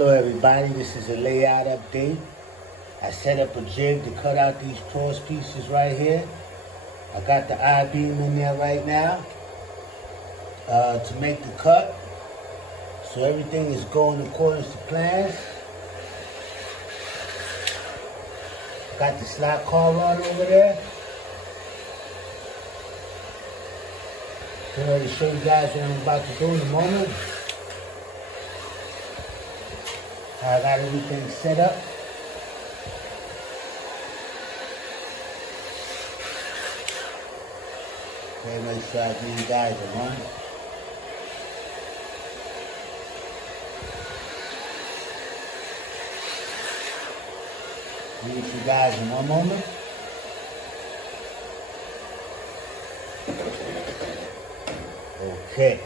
Hello everybody, this is a layout update. I set up a jig to cut out these cross pieces right here. I got the I beam in there right now to make the cut. So everything is going according to plan. Got the slot car run over there. I'm ready to show you guys what I'm about to do in a moment. I got everything set up. Okay, make sure I give you guys a run. Meet you guys in one moment. Okay.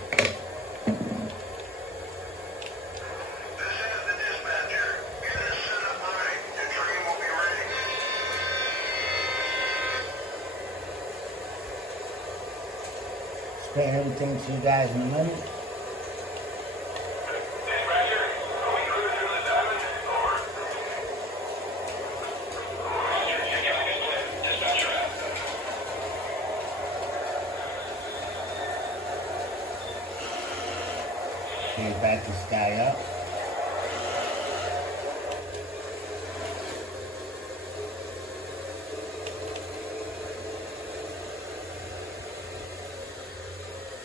Explain everything to you guys in a moment. Okay, back this guy up.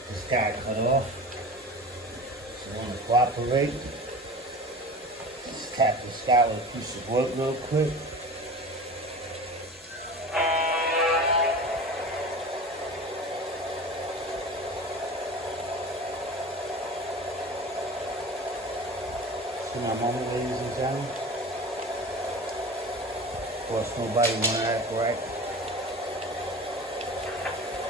This guy cut off. So I want to cooperate. Just tap this guy with a piece of wood real quick. See my moment, ladies and gentlemen? Of course, nobody want to act right.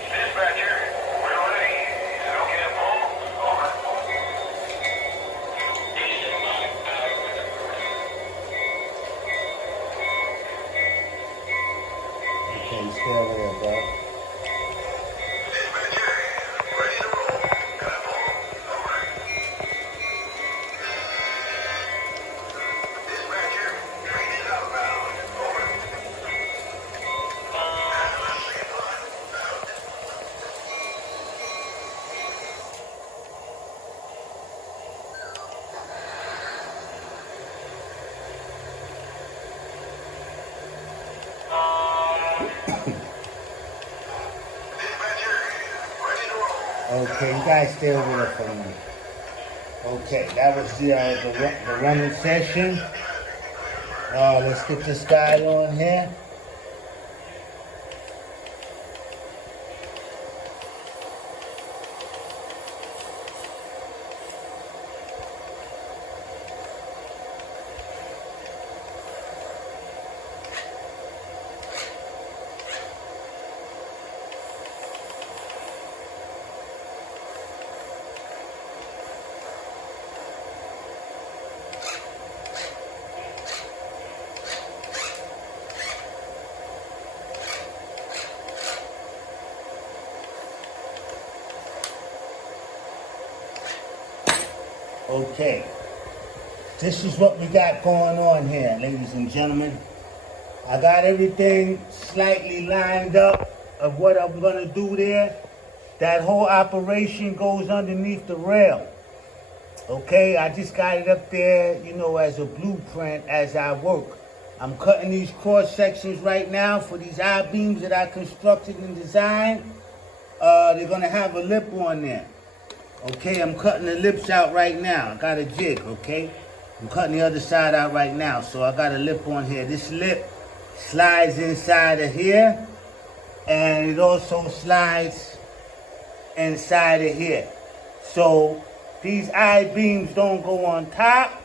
Dispatcher, we're ready. Is it okay to pull? Over. Okay, you stay over there, bro. Dispatcher, ready to roll. Can I pull? Over. Dispatcher, train is outbound. Over. Leslie on. Out. Dispatcher, ready to roll. Okay, you guys stay over there for a minute. Okay, that was the running session. Let's get this guy on here. Okay, this is what we got going on here, ladies and gentlemen. I got everything slightly lined up of what I'm gonna do there. That whole operation goes underneath the rail. Okay, I just got it up there, you know, as a blueprint as I work. I'm cutting these cross sections right now for these I beams that I constructed and designed. They're gonna have a lip on there. Okay, I'm cutting the lips out right now. I got a jig, okay? I'm cutting the other side out right now, so I got a lip on here. This lip slides inside of here, and it also slides inside of here. So these I beams don't go on top.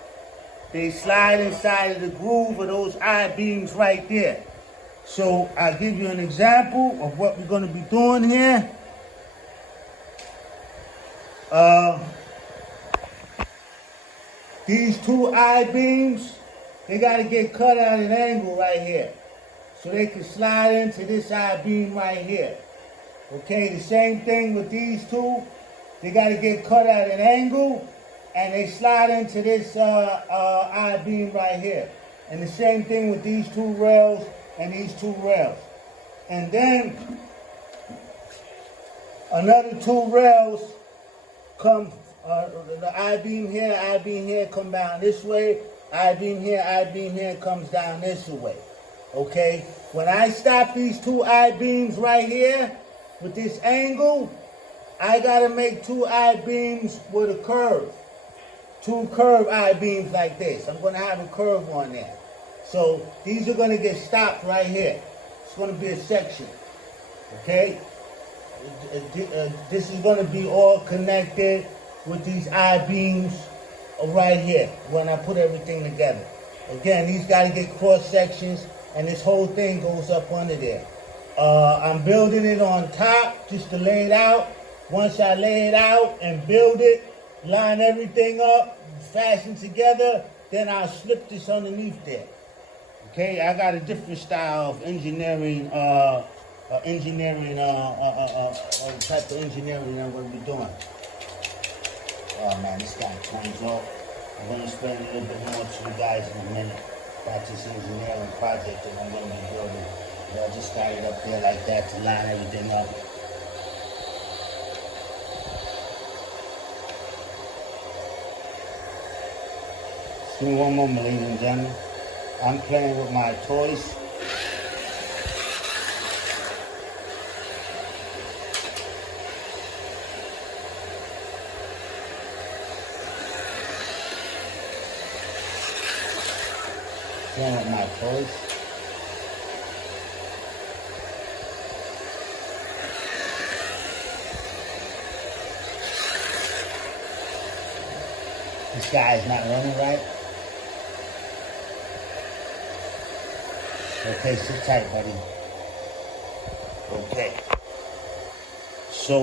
They slide inside of the groove of those I beams right there. So I'll give you an example of what we're gonna be doing here. These two I beams, they got to get cut at an angle right here. So they can slide into this I beam right here. Okay, the same thing with these two. They got to get cut at an angle and they slide into this I beam right here. And the same thing with these two rails and these two rails. And then another two rails come, the I beam here come down this way. I beam here comes down this way. Okay? When I stop these two I beams right here with this angle, I gotta make two I beams with a curve. Two curved I beams like this. I'm gonna have a curve on there. So these are gonna get stopped right here. It's gonna be a section. Okay? This is gonna be all connected with these I beams right here when I put everything together. Again, these gotta get cross sections, and this whole thing goes up under there. I'm building it on top just to lay it out. Once I lay it out and build it, line everything up, fasten together, then I'll slip this underneath there. Okay, I got a different style of engineering, type of engineering I'm going to be doing. Oh man, this guy turns off. I'm going to explain a little bit more to you guys in a minute about this engineering project that I'm going to be building. I just got it up there like that to line everything up. Just give me one moment, ladies and gentlemen. I'm playing with my toys. Playing with my toys. This guy is not running right. Okay, sit tight, buddy. Okay. So,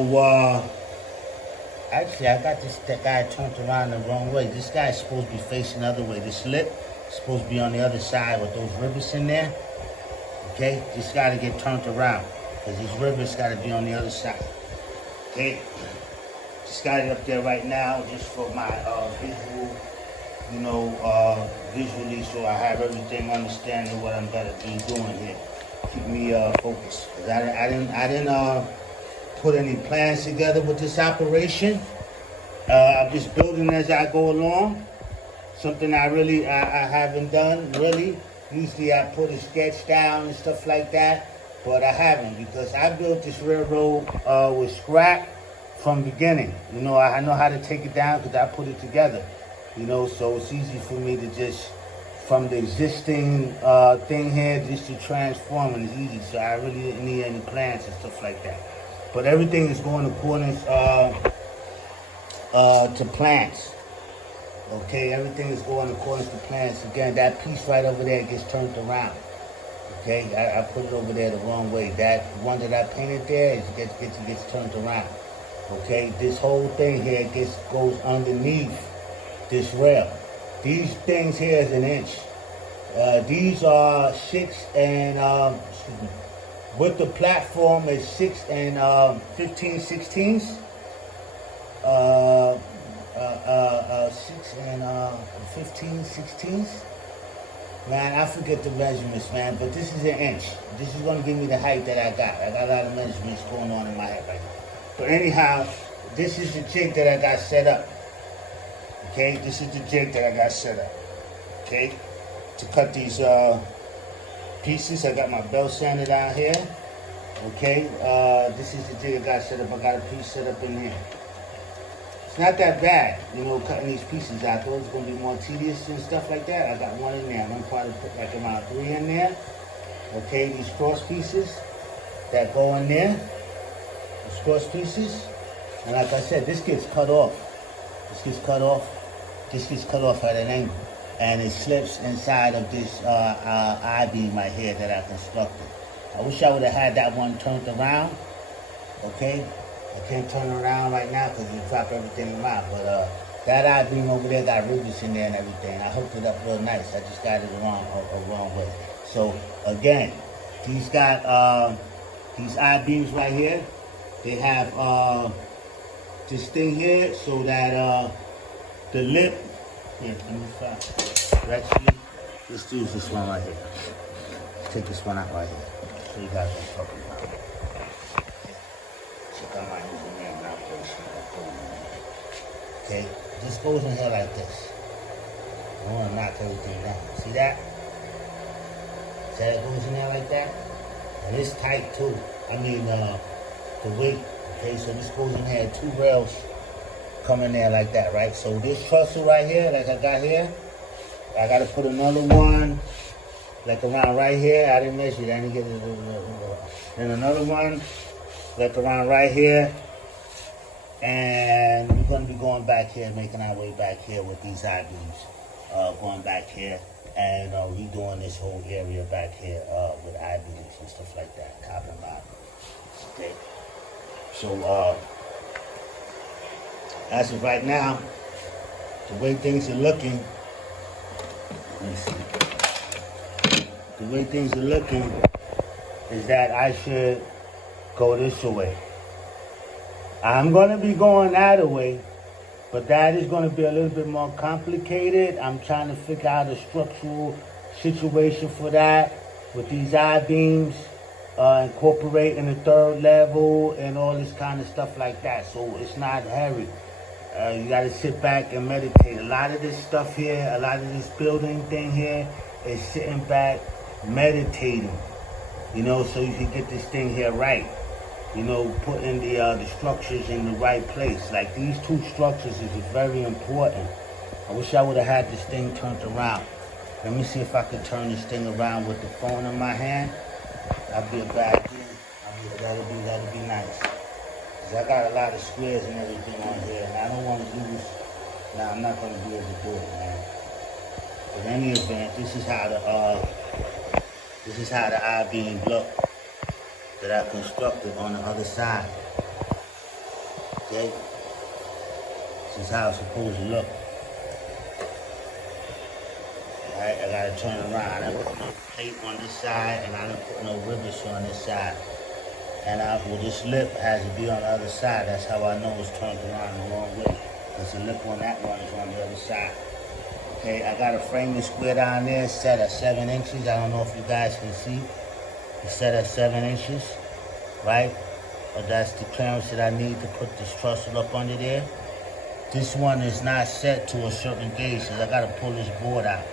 actually, I got that guy turned around the wrong way. This guy's supposed to be facing the other way. This lip is supposed to be on the other side with those rivets in there. Okay, just got to get turned around because these rivets got to be on the other side. Okay, just got it up there right now just for my visual, visually, so I have everything understanding what I'm gonna be doing here. Keep me focused. Cause I didn't put any plans together with this operation. I'm just building as I go along. Something I haven't done really. Usually I put a sketch down and stuff like that, but I haven't because I built this railroad with scrap from beginning. I know how to take it down because I put it together. So it's easy for me to just, from the existing thing here, just to transform it is easy. So I really didn't need any plans and stuff like that. But everything is going according to plans. Okay, everything is going according to plans. Again, that piece right over there gets turned around. Okay, I put it over there the wrong way. That one that I painted there gets turned around. Okay, this whole thing here goes underneath this rail. These things here is an inch. These are 6 and with the platform is 6 and 15 16ths. 6 and 15 16ths. Man, I forget the measurements, man, but this is an inch. This is going to give me the height that I got. I got a lot of measurements going on in my head right now. But anyhow, this is the jig that I got set up. Okay, this is the jig that I got set up. Okay, to cut these pieces, I got my belt sander down here. Okay, this is the jig I got set up. I got a piece set up in here. It's not that bad, cutting these pieces out. I thought it was going to be more tedious and stuff like that. I got one in there. I'm going to probably put like around 3 in there. Okay, these cross pieces that go in there. These cross pieces. And like I said, this gets cut off. This gets cut off. This gets cut off at an angle. And it slips inside of this I beam right here that I constructed. I wish I would have had that one turned around. Okay? I can't turn around right now because you drop everything around. But that I beam over there got rivets in there and everything. I hooked it up real nice. I just got it a wrong way. So again, these got these I beams right here. They have this thing here so that the lip. Here, let me try. Actually, let's use this one right here. Take this one out right here. So you guys what I'm talking about. Check out my engineering operation. Okay, this goes in here like this. I want to knock everything down. See that? See how it goes in there like that? And it's tight too. I mean, the weight. Okay, so this goes in here, 2 rails come in there like that, right? So this trestle right here, like I got here, I got to put another one, like around right here. I didn't measure it. I didn't get it. Then another one, like around right here. And we're going to be going back here, making our way back here with these I beams. Going back here and redoing this whole area back here with I beams and stuff like that, top and bottom. Okay. So, as of right now, the way things are looking, let me see. The way things are looking is that I should go this way. I'm going to be going that way, but that is going to be a little bit more complicated. I'm trying to figure out a structural situation for that with these I beams, incorporating the 3rd level and all this kind of stuff like that. So it's not hurry. You got to sit back and meditate. A lot of this stuff here, a lot of this building thing here is sitting back, meditating, you know, so you can get this thing here right. You know, putting the structures in the right place. Like these 2 structures is very important. I wish I would have had this thing turned around. Let me see if I could turn this thing around with the phone in my hand. I'll be back in. That'll be nice. Cause I got a lot of squares and everything on here, and I don't want to lose. Now I'm not gonna be able to do it, man. But in any event, this is how the I beam look that I constructed on the other side. Okay? This is how it's supposed to look. Alright, I gotta turn it around. I put no plate on this side and I didn't put no rivets on this side. And well, this lip has to be on the other side. That's how I know it's turned around the wrong way. Because the lip on that one is on the other side. Okay, I got a framing square down there set at 7 inches. I don't know if you guys can see. It's set at 7 inches, right? But that's the clearance that I need to put this trestle up under there. This one is not set to a certain gauge, so I gotta pull this board out,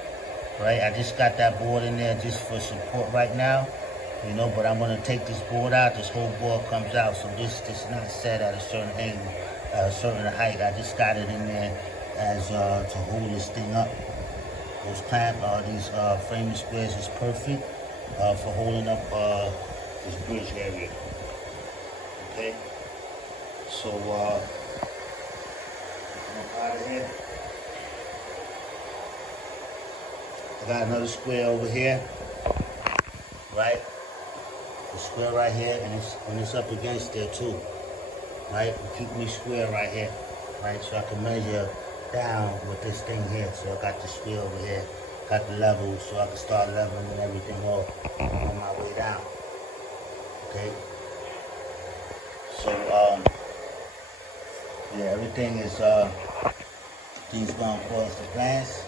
right? I just got that board in there just for support right now, you know, but I'm gonna take this board out. This whole board comes out, so this is not set at a certain angle, a certain height. I just got it in there as to hold this thing up. Those these framing squares is perfect for holding up this bridge area. Okay, so I'm out of here. I got another square over here, right? The square right here, and it's up against there too, right? Keep me square right here, right? So I can measure down with this thing here. So I got the square over here, got the level, so I can start leveling everything off on my way down. Okay. So yeah, everything is things going according to plans,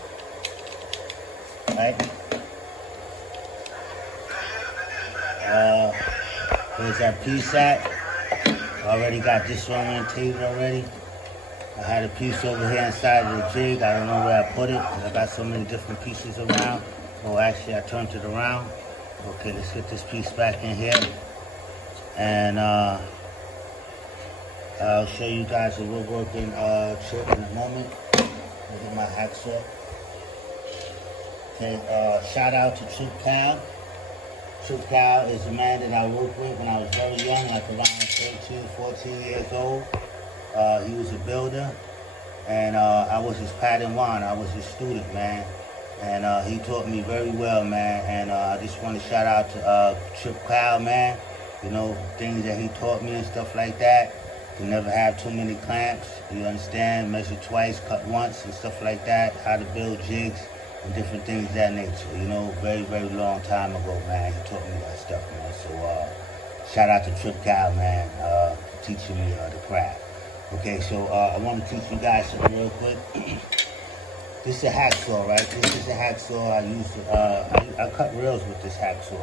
right? Where's that piece at? I already got this orientated already. I had a piece over here inside of the jig. I don't know where I put it because I got so many different pieces around. Oh, actually, I turned it around. Okay, let's get this piece back in here. And I'll show you guys a woodworking chip in a moment. Look at my hacksaw. Okay, shout out to Trip Cal. Trip Cal is a man that I worked with when I was very young, like around 13, 14 years old. He was a builder, and I was his Padawan. I was his student, man. And he taught me very well, man. And I just want to shout out to Trip Cal, man. You know, things that he taught me and stuff like that. You never have too many clamps, you understand? Measure twice, cut once, and stuff like that. How to build jigs and different things of that nature. You know, very, very long time ago, man. He taught me that stuff, man. So shout out to Trip Cal, man, teaching me the craft. Okay, so I want to teach you guys something real quick. This is a hacksaw, right? This is a hacksaw. I use I cut rails with this hacksaw.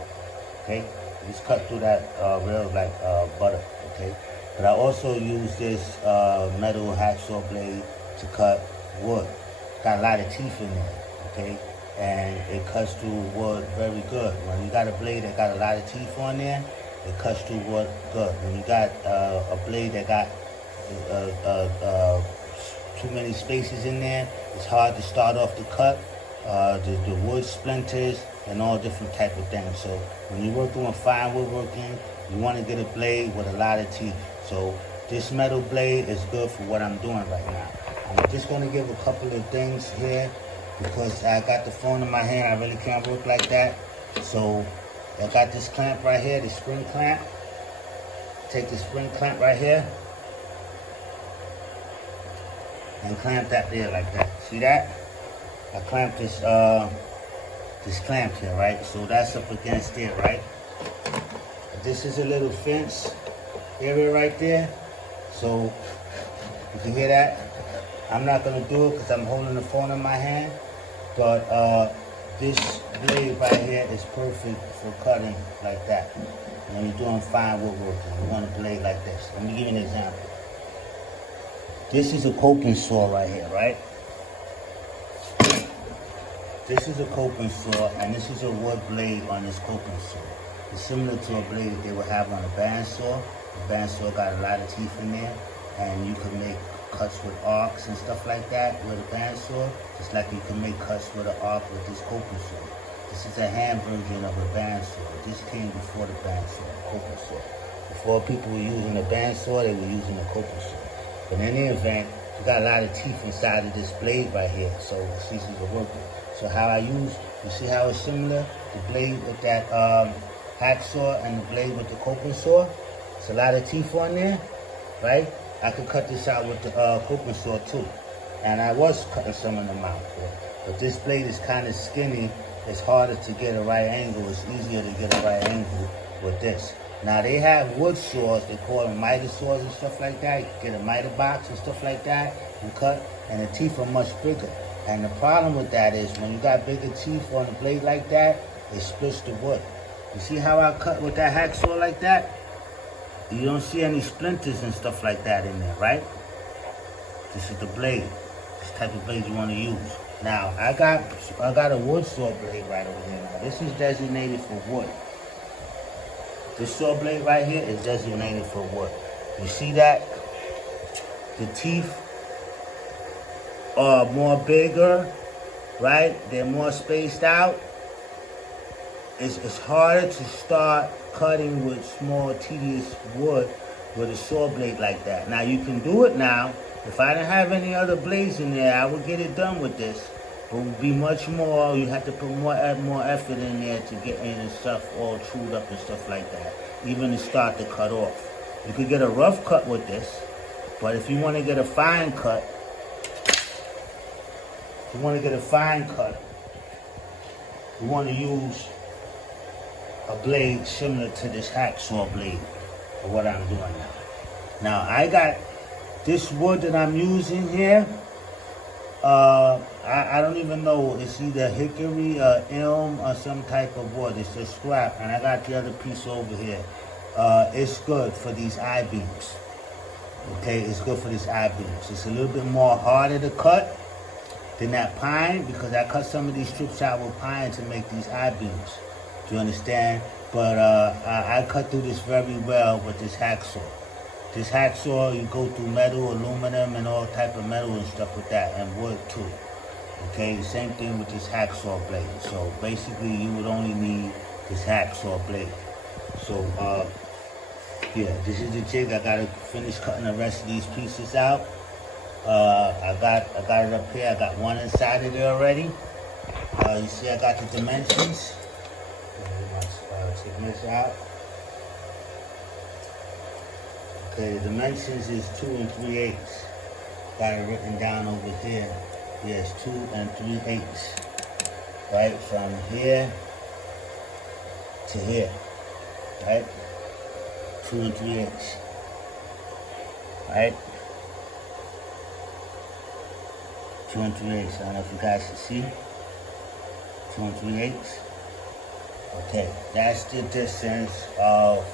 Okay, just cut through that rail like butter. Okay, but I also use this metal hacksaw blade to cut wood. Got a lot of teeth in there. Okay, and it cuts through wood very good. When you got a blade that got a lot of teeth on there, it cuts through wood good. When you got a blade that got too many spaces in there, it's hard to start off the cut. The wood splinters and all different type of things. So when you're working with fine woodworking, you want to get a blade with a lot of teeth. So this metal blade is good for what I'm doing right now. I'm just going to give a couple of things here because I got the phone in my hand. I really can't work like that. So I got this clamp right here, the spring clamp. Take the spring clamp right here and clamp that there like that. See that? I clamped this this clamp here, right? So that's up against it, right? This is a little fence area right there. So you can hear that. I'm not gonna do it because I'm holding the phone in my hand. But this blade right here is perfect for cutting like that. When you're doing fine woodworking, you want a blade like this. Let me give you an example. This is a coping saw right here, right? This is a coping saw, and this is a wood blade on this coping saw. It's similar to a blade that they would have on a bandsaw. The bandsaw got a lot of teeth in there, and you can make cuts with arcs and stuff like that with a bandsaw, just like you can make cuts with an arc with this coping saw. This is a hand version of a bandsaw. This came before the bandsaw, the coping saw. Before people were using a bandsaw, they were using a coping saw. But in any event, you got a lot of teeth inside of this blade right here, so it's easy to work with. So how I use, you see how it's similar? The blade with that hacksaw and the blade with the coping saw. It's a lot of teeth on there, right? I could cut this out with the coping saw too. And I was cutting some of them out. But this blade is kind of skinny. It's harder to get a right angle. It's easier to get a right angle with this. Now they have wood saws, they call them miter saws and stuff like that. You can get a miter box and stuff like that and cut, and the teeth are much bigger. And the problem with that is when you got bigger teeth on a blade like that, it splits the wood. You see how I cut with that hacksaw like that? You don't see any splinters and stuff like that in there, right? This is the blade. This type of blade you want to use. Now I got a wood saw blade right over here. Now this is designated for wood. This saw blade right here is designated for wood. You see that? The teeth are more bigger, right? They're more spaced out. It's harder to start cutting with small, tedious wood with a saw blade like that. Now you can do it now. If I didn't have any other blades in there, I would get it done with this. But it would be much more, you have to put more effort in there to get in and stuff all chewed up and stuff like that. Even to start to cut off. You could get a rough cut with this, but if you want to get a fine cut, you want to use a blade similar to this hacksaw blade for what I'm doing now. Now I got this wood that I'm using here. I don't even know. It's either hickory, elm, or some type of wood. It's a scrap, and I got the other piece over here. It's good for these I beams. Okay, it's good for these I beams. It's a little bit more harder to cut than that pine because I cut some of these strips out with pine to make these I beams. Do you understand? But I cut through this very well with this hacksaw. This hacksaw, you go through metal, aluminum, and all type of metal and stuff with that, and wood too. Okay, the same thing with this hacksaw blade. So basically, you would only need this hacksaw blade. So yeah, this is the jig. I gotta finish cutting the rest of these pieces out. I got it up here. I got one inside of there already. You see, I got the dimensions. Take this out. Okay, the dimensions is 2 3/8. Got it written down over here. Yes, 2 3/8. Right, from here to here. Right? 2 3/8. Right? 2 3/8. I don't know if you guys can see. 2 3/8. Okay, that's the distance of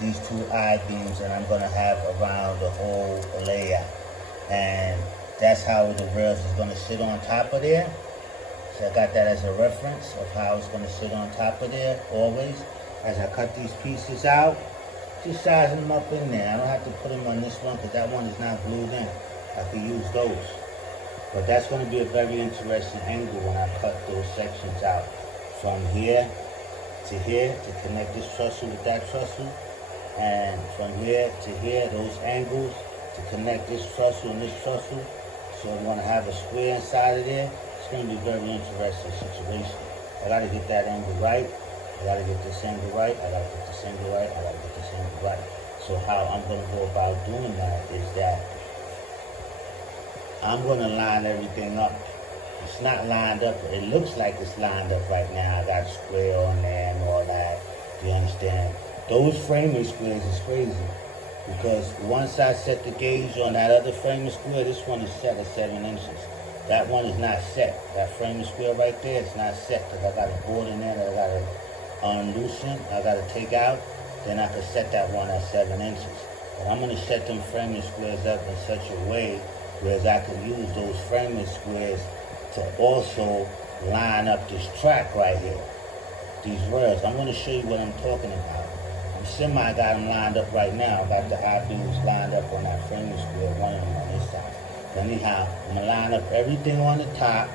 these two I beams that I'm gonna have around the whole layout. And that's how the rails is gonna sit on top of there. So I got that as a reference of how it's gonna sit on top of there always. As I cut these pieces out, just sizing them up in there. I don't have to put them on this one because that one is not glued in. I can use those. But that's gonna be a very interesting angle when I cut those sections out. From here to here to connect this trestle with that trestle. And from here to here, those angles to connect this trestle and this trestle. So I'm gonna have a square inside of there. It's gonna be a very interesting situation. I gotta get that angle right. I gotta get this angle right. I gotta get this angle right. I gotta get this angle right. So how I'm gonna go about doing that is that I'm gonna line everything up. It's not lined up. It looks like it's lined up right now. I got a square on there and all that. Do you understand? Those framing squares is crazy. Because once I set the gauge on that other framing square, this one is set at 7 inches. That one is not set. That framing square right there is not set because I got a board in there that I got to unloosen. I got to take out. Then I can set that one at 7 inches. But I'm going to set them framing squares up in such a way whereas I can use those framing squares to also line up this track right here. These rails. I'm going to show you what I'm talking about. I'm semi got them lined up right now. I got the I beams lined up on that framing square, one of them on this side. Anyhow, I'm going to line up everything on the top,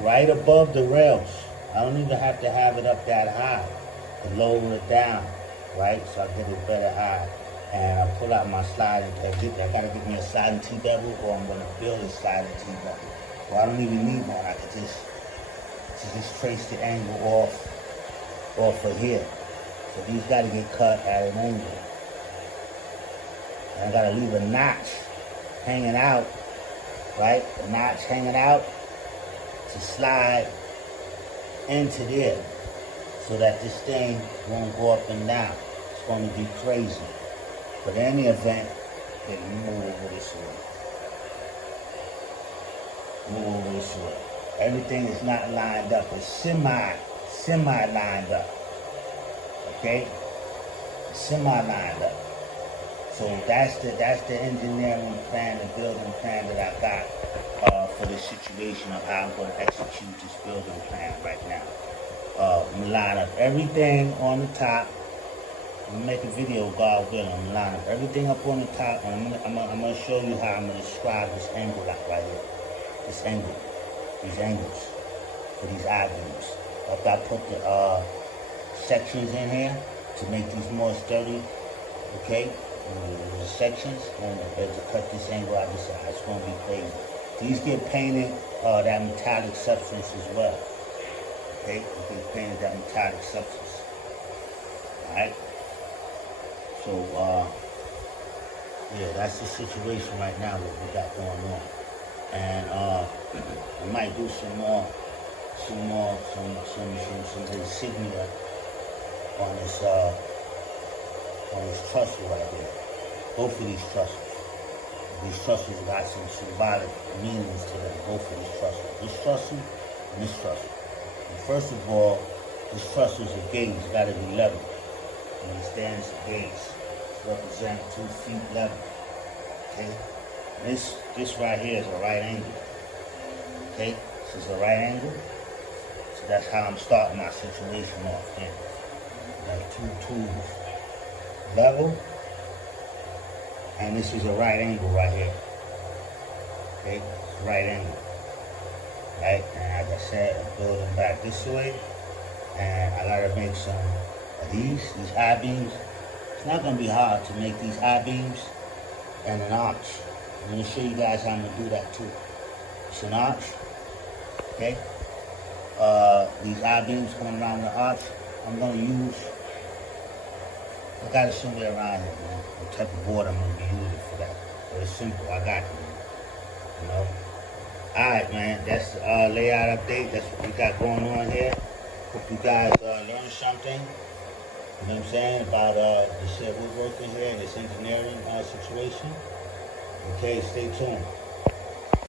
right above the rails. I don't even have to have it up that high to lower it down, right? So I get a better eye. And I pull out my sliding, I got to get me a sliding T-bevel or I'm going to build a sliding T-bevel. Well, I don't even need one. I could just trace the angle off of here. So these got to get cut at an angle. And I got to leave a notch hanging out, right? The notch hanging out to slide into there so that this thing won't go up and down. It's going to be crazy. But in any event, okay, move over this way. Move over this way. Everything is not lined up. It's semi lined up. Okay? Semi-lined up. So that's the engineering plan, the building plan that I got for the situation of how I'm going to execute this building plan right now. I'm going to line up everything on the top. I'm going to make a video, God willing. I'm going to line up everything up on the top, and I'm going to show you how I'm going to describe this angle like right here. This angle. These angles for these I beams. After I put the sections in here to make these more sturdy, okay? The sections, and to cut this angle out the side. It's going to be crazy. These get painted that metallic substance as well. Okay? They get painted that metallic substance. Alright? So, yeah, that's the situation right now that we got going on. And I might do some insignia on this trestle right here. Both of these trestles. These trestles got some symbolic meanings to them. Both of these trestles. This trestle and this trestle. And first of all, this trestle is a gauge. It's got to be level. You understand? It's a gauge. It represents 2 feet level. Okay? This right here is a right angle. Okay? This is a right angle. So that's how I'm starting my situation off here. Got 2 tools level. And this is a right angle right here. Okay? It's a right angle. Right? And as I said, I'm building back this way. And I gotta make some of these I beams. It's not gonna be hard to make these I beams and an arch. I'm gonna show you guys how I'm gonna do that too. It's an arch. Okay? These I beams coming around the arch. I'm gonna use, I got it somewhere around here, man. The type of board I'm gonna be using for that. But it's simple, I got it, man. You know? Alright, man, that's the layout update. That's what we got going on here. Hope you guys learned something. You know what I'm saying? About the shit we're working here, this engineering situation. Okay, stay tuned.